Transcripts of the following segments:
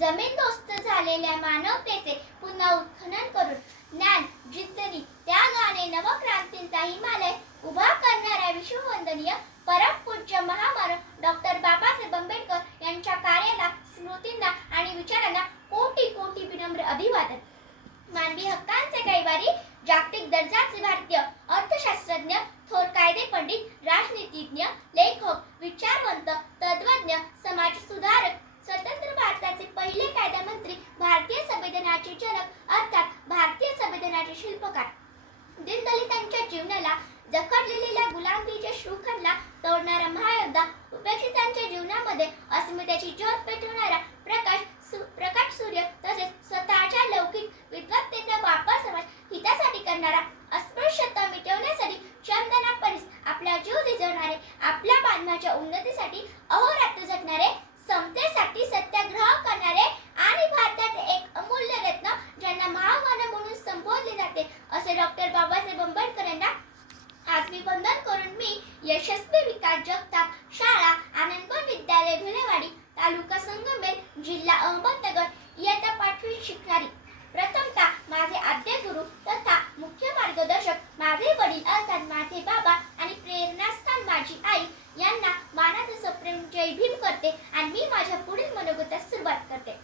जमीनदोस्त झालेल्या मानवतेचे पुन्हा उत्खनन करून ज्ञान जिद्दनी त्यागाने नवक्रांतींचा हिमालय उभा करणाऱ्या विश्ववंदनीय परमपूज्य महामानव डॉक्टर बाबासाहेब आंबेडकर यांच्या कार्याला, स्मृतींना आणि विचारांना कोटी कोटी विनम्र अभिवादन. मानवी हक्कांचे कैवारी, जागतिक दर्जाचे भारतीय अर्थशास्त्रज्ञ, थोर कायदे पंडित, राजनीतिज्ञ, लेखक, विचारवंत, तत्वज्ञ, समाज सुधारक, स्वतंत्र भारताचे पहिले कायदा मंत्री, भारतीय संविधानाचे जनक अर्थात भारतीय संविधानाचे शिल्पकार, दीनदलितांच्या जीवनाला जखडलेल्या गुलामगिरीच्या शृंखला तोडणारा महायोद्धा, उपेक्षितांच्या जीवनामध्ये अस्मितेची ज्योत पेटवणारा प्रकाश सूर्य, तसेच स्वतःच्या लौकिक विद्वत्तेचा वापर समाज हितासाठी करणारा, अस्पृश्यता मिटवण्यासाठी श्रमदानापरीस आपला जीव झिजवणारे, आपल्या मानवाच्या उन्नतीसाठी अहोरात्र झटणारे, समतेसाठी सत्याग्रह करणारे आणि भारताचे एक अमूल्य रत्न ज्यांना महामानव म्हणून संबोधले जाते असे डॉक्टर बाबासाहेब आंबेडकर यांना आज मी वंदन करून मी यशस्वी विकास जगताप शाळा आनंदवन विद्यालय धुलेवाडी तालुका संगमेर जिल्हा अहमदनगर इयत्ता 5वी शिकणारी. प्रथमतः माझे आद्य गुरु तथा मुख्य मार्गदर्शक माझे वडील अर्थात माझे बाबा आणि प्रेरणास्थान माझी आई यांना मानाचं सप्रेम जय भीम करते आणि मी माझ्या पुढील मनोगतात सुरुवात करते.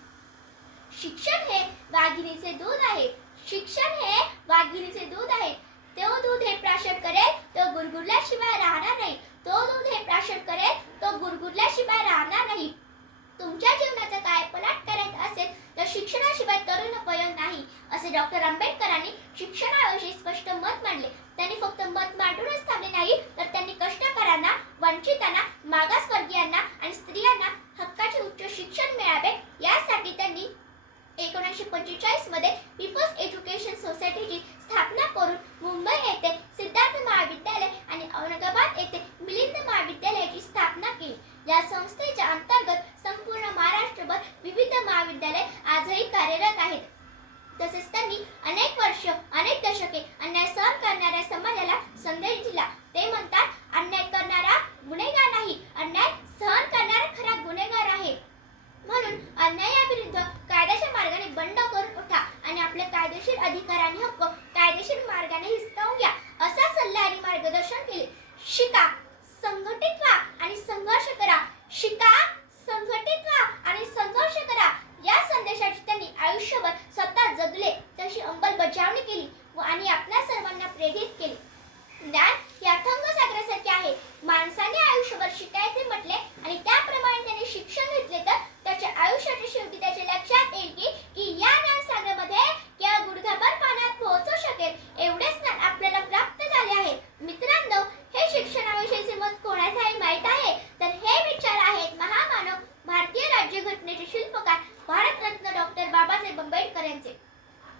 शिक्षण हे वाघिणीचे दूध आहे. शिक्षण हे वाघिणीचे दूध आहे. तो दूध हे प्राशन करेल तो गुरगुरल्याशिवाय राहणार नाही. तो दूध हे प्राशन करेल तो गुरगुरल्याशिवाय राहणार नाही. तुमच्या जीवनाचा कायापालट करायचा असेल तर शिक्षणाशिवाय तरुण उपयोग नाही असे डॉक्टर आंबेडकरांनी शिक्षणाविषयी स्पष्ट मत मांडले. त्यांनी फक्त मत मांडूनच थांबले नाही तर त्यांनी कष्टकऱ्यांना, वंचितांना, मागासवर्गीयांना आणि स्त्रियांना हक्काचे उच्च शिक्षण मिळावे यासाठी त्यांनी 1945 मध्ये पीपल्स एज्युकेशन सोसायटीची स्थापना करून मुंबई येथे सिद्धार्थ महाविद्यालय आणि औरंगाबाद येथे मिलिंद महाविद्यालयाची स्थापना केली. या संस्थेच्या अंतर्गत संपूर्ण महाराष्ट्रभर विविध महाविद्यालय आजही कार्यरत आहेत. तसेच त्यांनी अनेक वर्ष, अनेक दशके अन्याय सहन करणाऱ्या समाजाला संदेश दिला. ते म्हणतात, अन्याय करणारा गुन्हेगार नाही, अन्याय सहन करणारा खरा गुन्हेगार आहे. म्हणून अन्यायाविरुद्ध कायद्याच्या मार्गाने बंड करून उठा आणि आपले कायदेशीर अधिकार आणि हक्क कायदेशीर मार्गाने हिसकावून घ्या असा सल्ला आणि मार्गदर्शन केले. शिका, संघटित व्हा आणि संघर्ष करा. शिका, संघटित व्हा आणि संघर्ष करा या संदेशाची त्यांनी आयुष्यभर स्वतः जगले तशी अंमलबजावणी केली आणि आपल्या सर्वांना प्रेरित केले. ज्ञान हे अथांग सागरासारखे आहे. माणसाने आयुष्यभर शिकायचे म्हटले आणि त्याप्रमाणे त्याने शिक्षण घेतले तर त्याच्या आयुष्याच्या शेवटी त्याच्या लक्षात येईल की या ज्ञानसागरामध्ये केवळ गुडघाभर पाण्यात पोहोचू शकेल एवढेच ज्ञान आपल्याला प्राप्त झाले आहे. मित्रांनो, हे शिक्षणाविषयीचे मत कोणाचे आहे माहीत आहे? तर हे विचार आहेत महामानव, भारतीय राज्यघटनेचे शिल्पकार, भारतरत्न डॉक्टर बाबासाहेब आंबेडकर यांचे.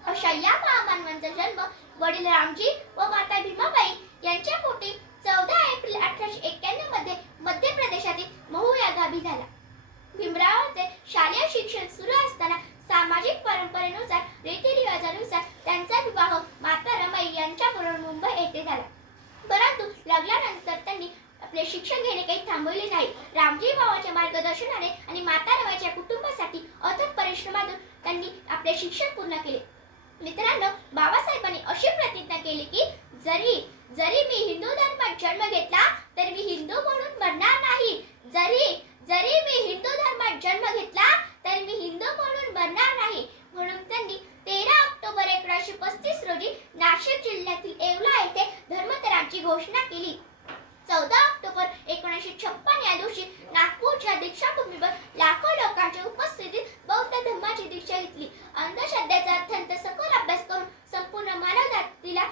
अशा या महामानवांचा जन्म वडील रामजी व माता भीमाबाई यांच्या पोटी 14 एप्रिल 1891 मध्ये मध्य प्रदेशातील महू या गावी झाला. भीमरावांचे शालेय शिक्षण सुरू असताना सामाजिक परंपरेनुसार, रीतिरिवाजानुसार त्यांचा विवाह माता रमाई यांच्याबरोबर मुंबई येथे झाला. परंतु लग्नानंतर त्यांनी आपले शिक्षण घेणे काही थांबवले नाही. रामजी बाबांच्या मार्गदर्शनाने आणि माता रमाईच्या कुटुंबासाठी अथक परिश्रमातून त्यांनी आपले शिक्षण पूर्ण केले. मित्रांनो, बाबासाहेबांनी अशी प्रतिज्ञा केली की जरी मी हिंदू धर्मात जन्म घेतला तर मी हिंदू म्हणून मरणार नाही. जरी मी हिंदू धर्मात जन्म घेतला तर मी हिंदू म्हणून मरणार नाही. म्हणून त्यांनी 13 ऑक्टोबर 1935 रोजी नाशिक जिल्ह्यातील येवला येथे धर्मतराची घोषणा केली. 14 ऑक्टोबर 1956 या दिवशी नागपूरच्या दीक्षाभूमीवर लाखो लोकांच्या उपस्थितीत बौद्ध धर्माची दीक्षा घेतली. अंधश्रद्धेचा अत्यंत सखोल अभ्यास करून संपूर्ण मानव जातीला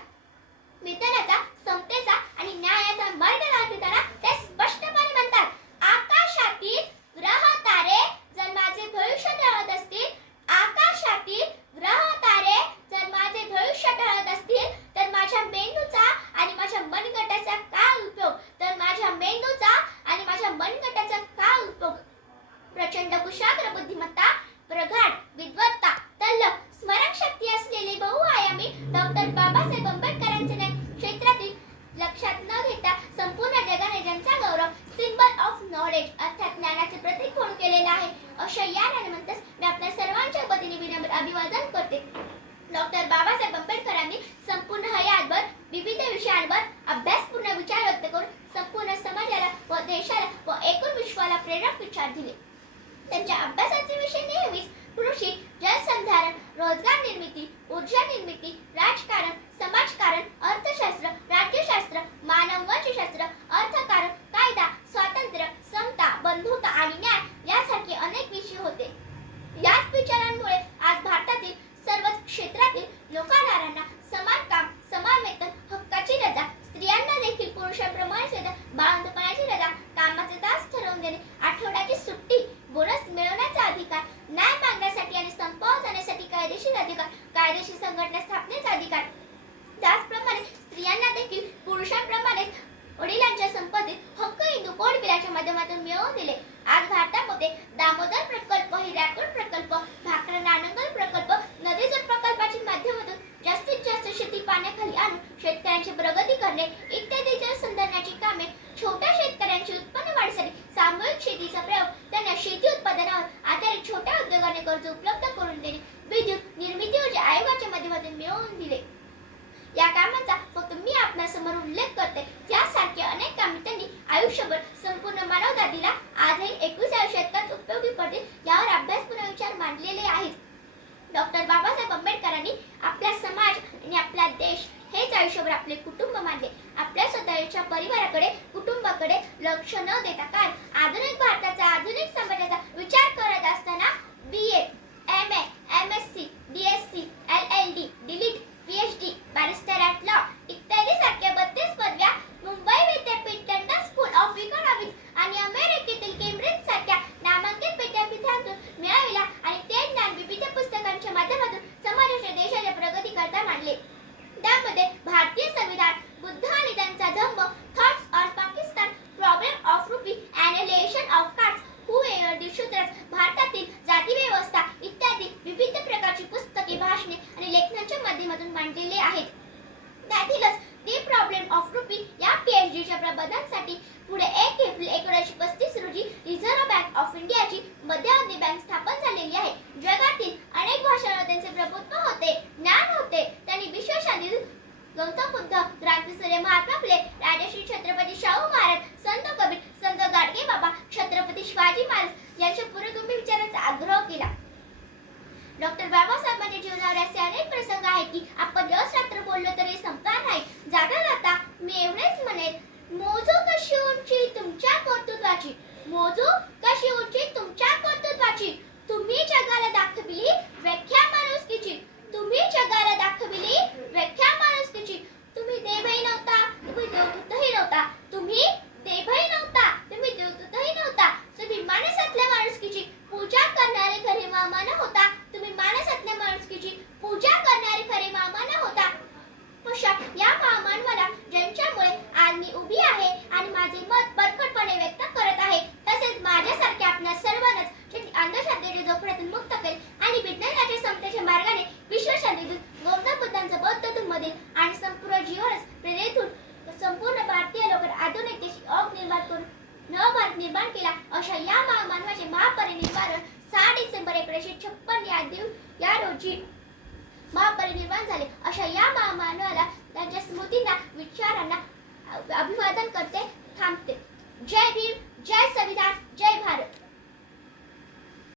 विज्ञानाचा, समतेचा आणि न्यायाचा मार्ग दाखविताना ते स्पष्टपणे म्हणतात, आकाशातील ग्रह तारे जर माझे रोजगार निर्मिती, ऊर्जा निर्मिती, राजकारण, समाजकारण, अर्थशास्त्र, राज्यशास्त्र, मानववंशशास्त्र, अर्थकारण, कायदा, स्वातंत्र्य, समता, बंधुता आणि न्याय यासारखे अनेक विषय होते. याच विचारांमुळे आज भारतातील सर्वच क्षेत्रातील नोकरदारांना समान काम, समान वेतन, हक्काची रजा, स्त्रियांना देखील पुरुषांप्रमाणेच वेतन, बाळंतपणाची रजा, कामाचे तास ठरवून देणे, आठवड्याची सुट्टी, बोनस मिळवण्याचा अधिकार, न्याय मागण्यासाठी आणि संपावर जाण्यासाठी कायदेशीर अधिकार, कायदेशीर संघटना स्थापनेचा अधिकार. त्याचप्रमाणे स्त्रियांना देखील पुरुषांप्रमाणे वडिलांच्या संपत्तीत हक्क हिंदू कोड बिलाच्या माध्यमातून मिळवून दिले. आज भारतामध्ये दामोदर प्रकल्प, हिराकूड प्रकल्प, भाकरा नानंगल प्रकल्प, नदी जोड प्रकल्पाच्या माध्यमातून जास्तीत जास्त शेती पाण्याखाली आणून शेतकऱ्यांची प्रगती करणे इत्यादी जलसंधारणाची कामे, छोट्या शेतकऱ्यांची उत्पन्न वाढीसाठी सामूहिक शेतीचा प्रयोग, त्यांना शेती उत्पादनावर आधारित छोट्या उद्योगाने कर्ज उपलब्ध करून देणे, विद्युत निर्मिती ऊर्जा आयोगाच्या माध्यमातून मिळवून दिले. या कामांचा फक्त मी आपणासमोर उल्लेख करते. यासारखे अनेक कामे त्यांनी आयुष्यभर संपूर्ण मानवता दिला. आजही 21व्या शतकात उपयोगी पडतील यावर अभ्यासपूर्ण विचार मांडलेले आहेत. डॉक्टर बाबासाहेब आंबेडकरांनी आपला समाज आणि आपला देश हेच आयुष्यभर आपले कुटुंब मानले. आपल्या स्वतःच्या परिवाराकडे, कुटुंबाकडे लक्ष न देता काल आधुनिक भारताचा, आधुनिक समाजाचा विचार करत असताना BA, MA, MSc, DSc, LLD, DLIT, PhD, barrister at law इत्यादी सारख्या 32 पदव्या मुंबई विद्यापीठ, लंडन स्कूल ऑफ इकॉनॉमिक्स आणि अमेरिकेतील केम्ब्रिज सारख्या नामांकित विद्यापीठांतून मिळविला आणि ते ज्ञान विविध पुस्तकांच्या माध्यमातून समाजाच्या, देशाच्या प्रगतीकरता मांडले. त्यामध्ये भारतीय संविधान, बुद्ध आणि त्यांचा Dhamma, thoughts on Pakistan, problem of rupee, annihilation of caste, who are the Shudras, भारतातील जाती व्यवस्था इत्यादी विविध प्रकारची पुस्तके, भाषणे आणि लेखनांच्या माध्यमातून मांडलेले आहेत. त्यातीलच दी प्रॉब्लेम ऑफ रुपी या PhDच्या प्रबंधासाठी पुढे 1 एप्रिल 1935 रोजी रिझर्व्ह बँक ऑफ इंडियाची मध्यवर्ती बँक स्थापन झालेली आहे. जगातील अनेक भाषांवर त्यांचे प्रभुत्व होते, ज्ञान होते. त्यांनी विश्वशांती, गौतम बुद्ध, क्रांतिसूर्य महात्मा फुले, राजश्री छत्रपती शाहू महाराज, संत कबीर, संत गाडगे बाबा, छत्रपती शिवाजी महाराज यांच्या पुरोगामी विचारांचा आग्रह केला. डॉक्टर बाबासाहेबांच्या जीवनावर असे अनेक प्रसंग आहेत की आपण दिवस रात्र बोललो तरी संपणार नाही. जाता जाता मी एवढेच म्हणेन, मोजू कशी उंची तुमच्या कर्तृत्वाची, मोजू कशी उंची तुमच्या कर्तृत्वाची, तुम्ही जगाला दाखविली व्याख्या माणुसकीची, तुम्ही जगाला दाखविली व्याख्या माणुसकीची. तुम्ही देवही नव्हता, तुम्ही देवदूतही नव्हता, तुम्ही देवही नव्हता, तुम्ही देवदूतही नव्हता, तुम्ही माणसातल्या माणुसकीची पूजा करणारे खरे मामान होता, तुम्ही माणसातल्या माणुसकीची पूजा करणारे खरे मामान होता. अशा या महामानवाला ज्यांच्यामुळे आज मी उभी आहे आणि माझे मत बरकटपणे व्यक्त करत आहे, तसेच माझ्यासारख्या आपल्या सर्वांनाच ज्यांनी अंधश्रद्धेच्या जोखडातून मुक्त केले आणि विज्ञानाच्या समतेच्या मार्गाने विश्वशांतीतून गौतम बुद्धांचा बौद्ध धम्मदिन आणि संपूर्ण जीवनच प्रेरित होऊन संपूर्ण भारतीय लोकांना आधुनिक देश निर्माण करून नवभारत निर्माण केला. अशा या महामानवाचे महापरिनिर्वाण 6 डिसेंबर 1956 या रोजी महापरिनिर्वाण झाले. अशा या महामानवाला, त्यांच्या स्मृतींना, विचारांना अभिवादन करते, थांबते. जय भीम, जय संविधान, जय भारत.